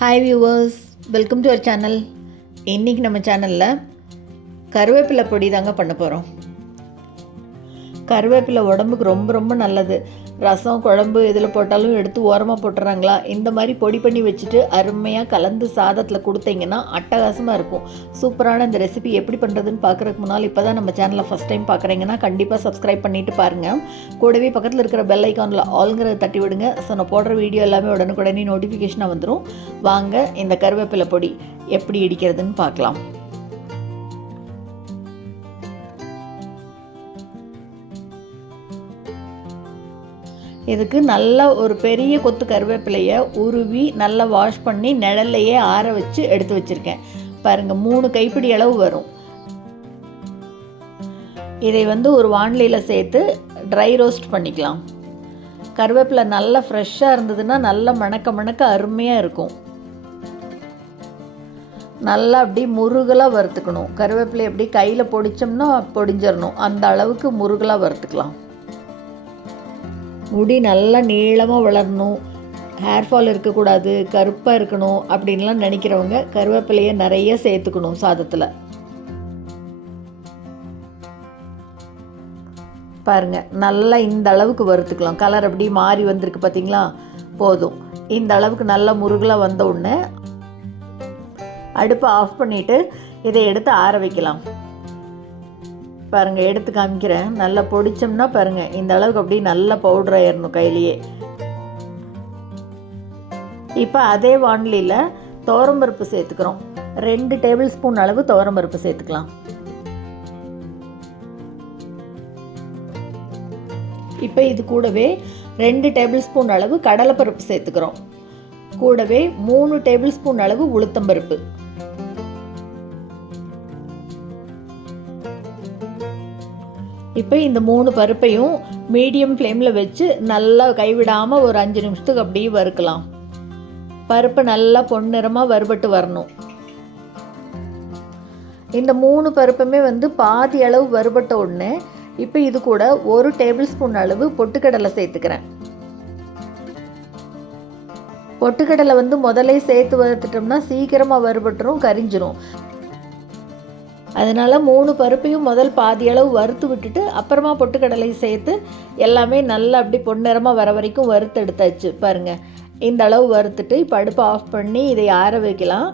Hi viewers, welcome to our channel. இன்றைக்கி நம்ம சேனலில் கருவேப்பிலை பொடி தாங்க பண்ண போகிறோம். கருவேப்பிலை உடம்புக்கு ரொம்ப ரொம்ப நல்லது. ரசம் குழம்பு இதில் போட்டாலும் எடுத்து ஓரமாக போட்டுறாங்களா, இந்த மாதிரி பொடி பண்ணி வச்சுட்டு அருமையாக கலந்து சாதத்தில் கொடுத்தீங்கன்னா அட்டகாசமாக இருக்கும். சூப்பரான இந்த ரெசிபி எப்படி பண்ணுறதுன்னு பார்க்குறதுக்கு முன்னால் இப்போ தான் நம்ம சேனலை ஃபஸ்ட் டைம் பார்க்குறீங்கன்னா கண்டிப்பாக சப்ஸ்கிரைப் பண்ணிவிட்டு பாருங்கள். கூடவே பக்கத்தில் இருக்கிற பெல் ஐக்கானில் ஆல்ங்கிறத தட்டி விடுங்க. ஸோ நான் போடுற வீடியோ எல்லாமே உடனுக்குடனே நோட்டிஃபிகேஷனாக வந்துடும். வாங்க இந்த கருவேப்பிலை பொடி எப்படி இடிக்கிறதுன்னு பார்க்கலாம். இதுக்கு நல்லா ஒரு பெரிய கொத்து கருவேப்பிலையை உருவி நல்லா வாஷ் பண்ணி நிழல்லையே ஆற வச்சு எடுத்து வச்சுருக்கேன். பாருங்கள், 3 கைப்பிடி அளவு வரும். இதை ஒரு வாணலியில் சேர்த்து ட்ரை ரோஸ்ட் பண்ணிக்கலாம். கருவேப்பிலை நல்லா ஃப்ரெஷ்ஷாக இருந்ததுன்னா நல்லா மணக்க மணக்க அருமையாக இருக்கும். நல்லா அப்படி முருகலாக வறுத்துக்கணும். கருவேப்பிலை அப்படி கையில் பொடிச்சோம்னா பொடிஞ்சிடணும், அந்த அளவுக்கு முருகலாக வறுத்துக்கலாம். முடி நல்லா நீளமாக வளரணும், ஹேர் ஃபால் இருக்கக்கூடாது, கருப்பாக இருக்கணும் அப்படின்லாம் நினைக்கிறவங்க கருவேப்பிலையை நிறைய சேர்த்துக்கணும் சாதத்தில். பாருங்கள், நல்லா இந்த அளவுக்கு வறுத்துக்கலாம். கலர் அப்படி மாறி வந்திருக்கு பார்த்தீங்களா, போதும். இந்த அளவுக்கு நல்லா முருகலாக வந்த உடனே அடுப்பை ஆஃப் பண்ணிவிட்டு இதை எடுத்து ஆற வைக்கலாம். பாருங்கள், எடுத்து காமிக்கிறேன். நல்லா பொடிச்சோம்னா பாருங்கள், இந்த அளவுக்கு அப்படியே நல்லா பவுடர் ஆயிடணும் கையிலேயே. இப்போ அதே வாணலியில் துவரம்பருப்பு சேர்த்துக்கிறோம். 2 டேபிள் ஸ்பூன் அளவு துவரம்பருப்பு சேர்த்துக்கலாம். இப்போ இது கூடவே 2 டேபிள் ஸ்பூன் அளவு கடலைப்பருப்பு சேர்த்துக்கிறோம். கூடவே 3 டேபிள் ஸ்பூன் அளவு உளுத்தம்பருப்பு. இப்போ இந்த 3 பருப்பையும் மீடியம் ஃப்ளேமில் வச்சு நல்லா கைவிடாமல் ஒரு 5 நிமிஷத்துக்கு அப்படியே வறுக்கலாம். பருப்பு நல்லா பொன்னிறமாக வறுபட்டு வரணும். இந்த 3 பருப்புமே பாதி அளவு வறுபட்ட உடனே இப்போ இது கூட 1 டேபிள் ஸ்பூன் அளவு பொட்டுக்கடலை சேர்த்துக்கிறேன். பொட்டுக்கடலை முதல்ல சேர்த்து வறுத்துட்டோம்னா சீக்கிரமாக வறுபட்டுரும், கரிஞ்சிரும். அதனால் 3 பருப்பையும் முதல் பாதி அளவு வறுத்து விட்டுட்டு அப்புறமா பொட்டுக்கடலை சேர்த்து எல்லாமே நல்லா அப்படி பொன்னிறமாக வர வரைக்கும் வறுத்து எடுத்தாச்சு. பாருங்கள், இந்த அளவு வறுத்துட்டு இப்போ அடுப்பை ஆஃப் பண்ணி இதை ஆற வைக்கலாம்.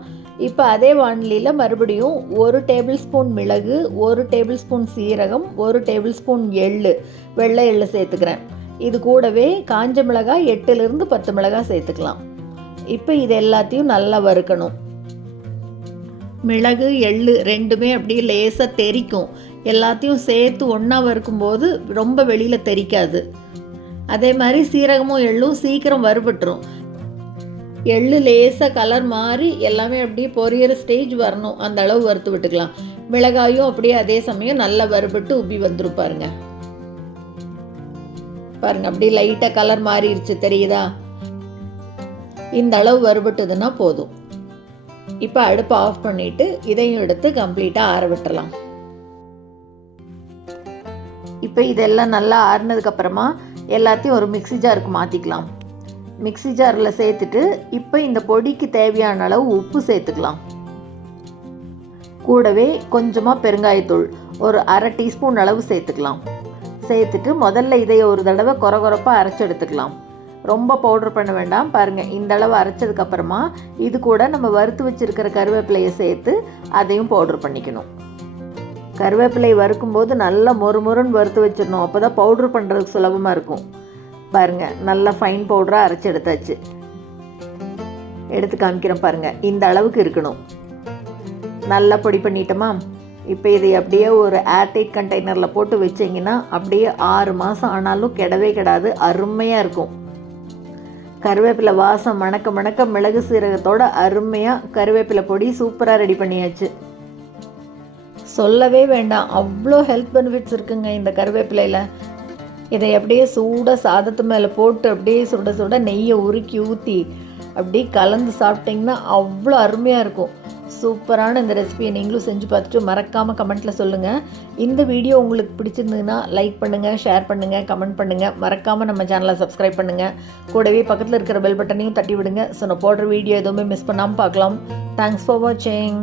இப்போ அதே வாணலியில் மறுபடியும் 1 டேபிள் ஸ்பூன் மிளகு, 1 டேபிள் ஸ்பூன் சீரகம், 1 டேபிள் ஸ்பூன் வெள்ளை எள்ளு சேர்த்துக்கிறேன். இது கூடவே காஞ்ச மிளகாய் 8லிருந்து 10 மிளகாய் சேர்த்துக்கலாம். இப்போ இது எல்லாத்தையும் நல்லா வறுக்கணும். மிளகு எள்ளு ரெண்டுமே அப்படியே லேசாக தெறிக்கும். எல்லாத்தையும் சேர்த்து ஒன்றா வறுக்கும்போது ரொம்ப வெளியில் தெறிக்காது. அதே மாதிரி சீரகமும் எள்ளும் சீக்கிரம் வறுபட்டுரும். எள்ளு லேசாக கலர் மாறி எல்லாமே அப்படியே பொரியிற ஸ்டேஜ் வரணும், அந்த அளவு வறுத்து விட்டுக்கலாம். மிளகாயும் அப்படியே அதே சமயம் நல்லா வறுபட்டு உப்பி வந்துடும். பாருங்கள் அப்படியே லைட்டாக கலர் மாறிடுச்சு, தெரியுதா? இந்த அளவு வறுபட்டுதுன்னா போதும். இப்போ அடுப்பை ஆஃப் பண்ணிவிட்டு இதையும் எடுத்து கம்ப்ளீட்டாக ஆற விட்டுறலாம். இப்போ இதெல்லாம் நல்லா ஆறினதுக்கப்புறமா எல்லாத்தையும் ஒரு மிக்ஸி ஜாருக்கு மாற்றிக்கலாம். மிக்ஸி ஜாரில் சேர்த்துட்டு இப்போ இந்த பொடிக்கு தேவையான அளவு உப்பு சேர்த்துக்கலாம். கூடவே கொஞ்சமாக பெருங்காயத்தூள் ஒரு 1/2 டீஸ்பூன் அளவு சேர்த்துக்கலாம். சேர்த்துட்டு முதல்ல இதை ஒரு தடவை கொரகொரப்பாக அரைச்சி எடுத்துக்கலாம். ரொம்ப பவுடர் பண்ண வேண்டாம். பாருங்கள், இந்த அளவு அரைச்சதுக்கப்புறமா இது கூட நம்ம வறுத்து வச்சுருக்கிற கருவேப்பிலையை சேர்த்து அதையும் பவுடர் பண்ணிக்கணும். கருவேப்பிலை வறுக்கும்போது நல்லா மொறுமொறுன்னு வறுத்து வச்சிடணும், அப்போ தான் பவுட்ரு பண்ணுறதுக்கு சுலபமாக இருக்கும். பாருங்கள், நல்லா ஃபைன் பவுடராக அரைச்சி எடுத்தாச்சு. எடுத்து காமிக்கிறேன் பாருங்கள், இந்த அளவுக்கு இருக்கணும். நல்லா பொடி பண்ணிட்டோமா? இப்போ இதை அப்படியே ஒரு ஏர்டைட் கண்டெய்னரில் போட்டு வச்சிங்கன்னா அப்படியே 6 மாதம் ஆனாலும் கெடவே கெடாது, அருமையாக இருக்கும். கருவேப்பிலை வாசம் மணக்க மணக்க மிளகு சீரகத்தோட அருமையாக கருவேப்பிலை பொடி சூப்பராக ரெடி பண்ணியாச்சு. சொல்லவே வேண்டாம், அவ்வளோ ஹெல்த் பெனிஃபிட்ஸ் இருக்குங்க இந்த கருவேப்பிலையில். இதை அப்படியே சூடாக சாதத்து மேலே போட்டு அப்படியே சுட சுட நெய்யை உருக்கி ஊற்றி அப்படியே கலந்து சாப்பிட்டிங்கன்னா அவ்வளோ அருமையாக இருக்கும். சூப்பரான இந்த ரெசிபியை நீங்களும் செஞ்சு பார்த்துட்டு மறக்காமல் கமெண்ட்டில் சொல்லுங்கள். இந்த வீடியோ உங்களுக்கு பிடிச்சிருந்ததுன்னா லைக் பண்ணுங்கள், ஷேர் பண்ணுங்கள், கமெண்ட் பண்ணுங்கள். மறக்காமல் நம்ம சேனலை சப்ஸ்கிரைப் பண்ணுங்கள். கூடவே பக்கத்தில் இருக்கிற பெல் பட்டனையும் தட்டி விடுங்க. ஸோ நான் போடுற வீடியோ எதுவுமே மிஸ் பண்ணாமல் பார்க்கலாம். தேங்க்ஸ் ஃபார் வாட்சிங்.